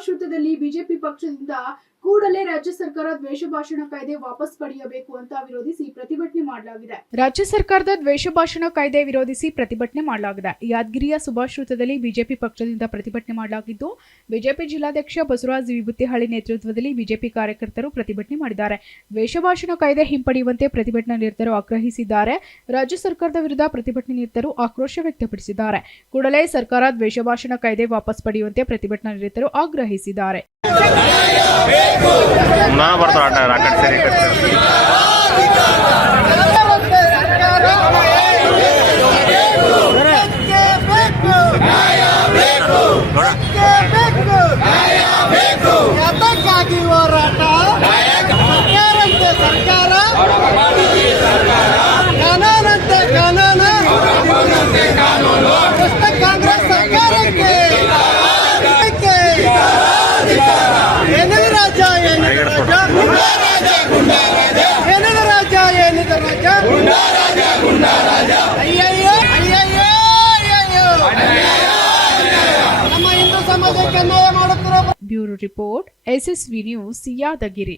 ಸುಭಾಷಿತದಲ್ಲಿ BJP ಪಕ್ಷದಿಂದ ಕೂಡಲೇ ರಾಜ್ಯ ಸರ್ಕಾರ ದ್ವೇಷ ಭಾಷಣ ಕಾಯ್ದೆ ವಾಪಸ್ ಪಡೆಯಬೇಕು ಅಂತ ವಿರೋಧಿಸಿ ಪ್ರತಿಭಟನೆ ಮಾಡಲಾಗಿದೆ. ರಾಜ್ಯ ಸರ್ಕಾರದ ದ್ವೇಷ ಭಾಷಣ ಕಾಯ್ದೆ ವಿರೋಧಿಸಿ ಪ್ರತಿಭಟನೆ ಮಾಡಲಾಗಿದೆ. ಯಾದಗಿರಿಯ ಸುಭಾಷಿತದಲ್ಲಿ ಬಿಜೆಪಿ ಪಕ್ಷದಿಂದ ಪ್ರತಿಭಟನೆ ಮಾಡಲಾಗಿದ್ದು, ಬಿಜೆಪಿ ಜಿಲ್ಲಾಧ್ಯಕ್ಷ ಬಸವರಾಜ ವಿಭೂತಿಹಳ್ಳಿ ನೇತೃತ್ವದಲ್ಲಿ ಬಿಜೆಪಿ ಕಾರ್ಯಕರ್ತರು ಪ್ರತಿಭಟನೆ ಮಾಡಿದ್ದಾರೆ. ದ್ವೇಷ ಭಾಷಣ ಕಾಯ್ದೆ ಹಿಂಪಡೆಯುವಂತೆ ಪ್ರತಿಭಟನಾ ನಿರತರು ಆಗ್ರಹಿಸಿದ್ದಾರೆ. ರಾಜ್ಯ ಸರ್ಕಾರದ ವಿರುದ್ಧ ಪ್ರತಿಭಟನೆ ನಿರತರು ಆಕ್ರೋಶ ವ್ಯಕ್ತಪಡಿಸಿದ್ದಾರೆ. ಕೂಡಲೇ ಸರ್ಕಾರ ದ್ವೇಷ ಭಾಷಣ ಕಾಯ್ದೆ ವಾಪಸ್ ಪಡೆಯುವಂತೆ ಪ್ರತಿಭಟನಾ ನಿರತರು ಆಗ್ರಹಿಸಿದ್ದಾರೆ. Bureau report, SSV news, Yadgir.